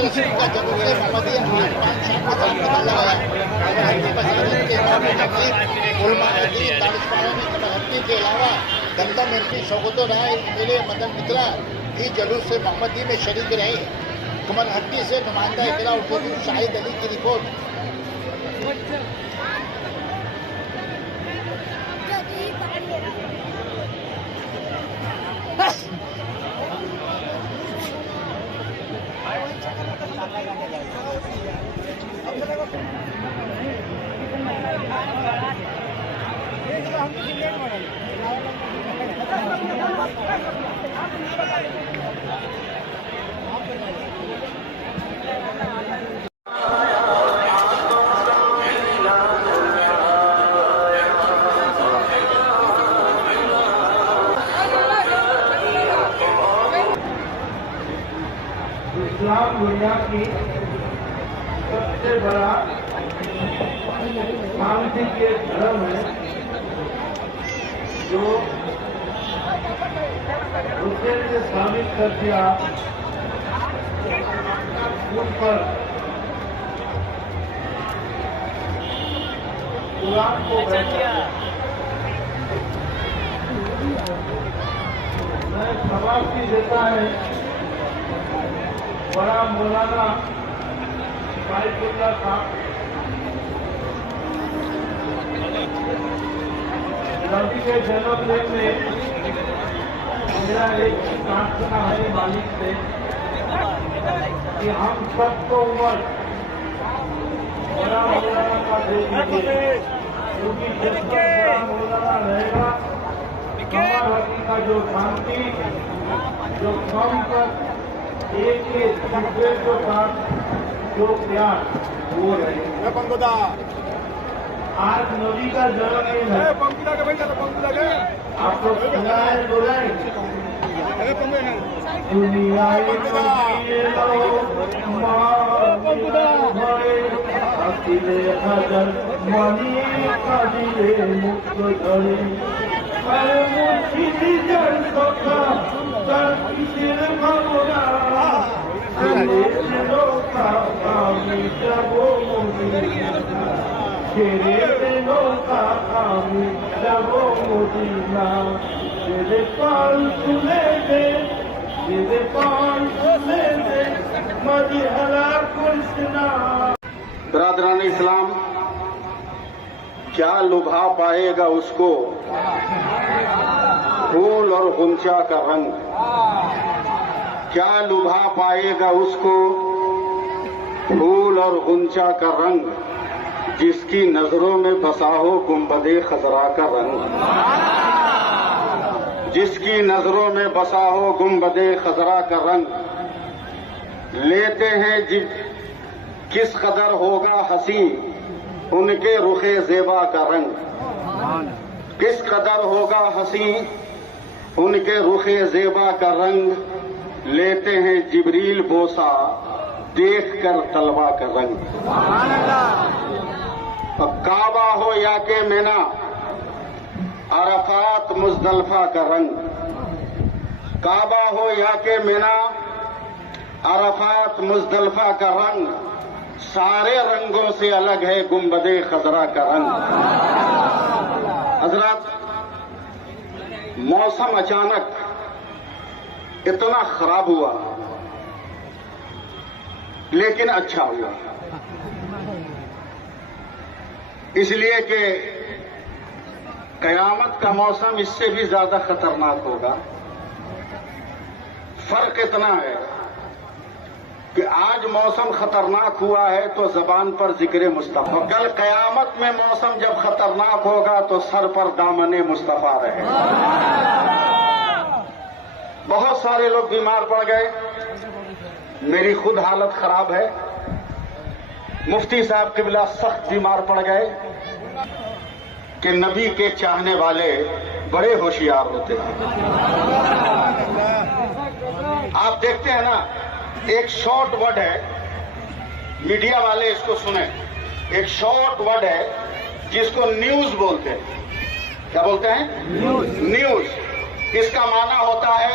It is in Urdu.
رسول کا جلوس محمدی علماء حدیث دانشوروں نے کمر ہٹی کے علاوہ دمدم ایم شوکت رائے میرے مدن مترا بھی جلوس محمدی میں شریک رہے. کمر ہٹی سے نمائندہ اطلاع اردو شاہد علی کی رپورٹ. اسلام دنیا کی سب سے بڑا مانسک دھرم ہے جو حسین نے ثابت کر دیا ان پر قرآن کو بیٹھا. میں شبابی دیتا ہے بڑا مولانا فائز اللہ صاحب نبی کے جنم دن میں میرا ایک پرارتھنا ہے مالک سے کہ ہم سب کو عمر بڑا مولانا کا دے دیجیے, کیونکہ جب تک بڑا مولانا رہے گا کمر ہٹی کا جو شانتی جو قوم پر ایک دوسرے کے ساتھ جو پیار وہ رہے. آج نبی کا جنم دن ہے. آپ لوگ سنائیں بولائیں دنیا اکیلے حضر منی قدیلے مکت گھڑے ہر مرشدی جن سکا در کسر ممنا شیرے دلوں کا کامی جب و مدینہ شیرے دلوں کا کامی جب و مدینہ شیرے پال سنے دے شیرے پال سنے دے مدیحلہ کرشنا. برادران اسلام, کیا لبھا پائے گا اس کو پھول اور غنچہ کا رنگ, کیا لبھا پائے گا اس کو پھول اور غنچہ کا رنگ, جس کی نظروں میں بسا ہو گنبد خضرا کا رنگ, جس کی نظروں میں بسا ہو گنبد خضرا کا رنگ. لیتے ہیں جب کس قدر ہوگا حسین ان کے رخ زیبا کا رنگ, کس قدر ہوگا حسین ان کے رخ زیبا کا رنگ. لیتے ہیں جبریل بوسا دیکھ کر طلبہ کا رنگ. کعبہ ہو یا کہ مینا عرفات مزدلفہ کا رنگ, کعبہ ہو یا کہ مینا عرفات مزدلفہ کا رنگ, سارے رنگوں سے الگ ہے گنبد خضرا کا رنگ. حضرات, موسم اچانک اتنا خراب ہوا لیکن اچھا ہوا, اس لیے کہ قیامت کا موسم اس سے بھی زیادہ خطرناک ہوگا. فرق اتنا ہے کہ آج موسم خطرناک ہوا ہے تو زبان پر ذکر مصطفیٰ, کل قیامت میں موسم جب خطرناک ہوگا تو سر پر دامن مصطفیٰ رہے. بہت سارے لوگ بیمار پڑ گئے, میری خود حالت خراب ہے. مفتی صاحب قبلہ سخت بیمار پڑ گئے کہ نبی کے چاہنے والے بڑے ہوشیار ہوتے ہیں. آپ دیکھتے ہیں نا, ایک شارٹ ورڈ ہے, میڈیا والے اس کو سنیں, ایک شارٹ ورڈ ہے جس کو نیوز بولتے ہیں. کیا بولتے ہیں؟ نیوز. اس کا معنی ہوتا ہے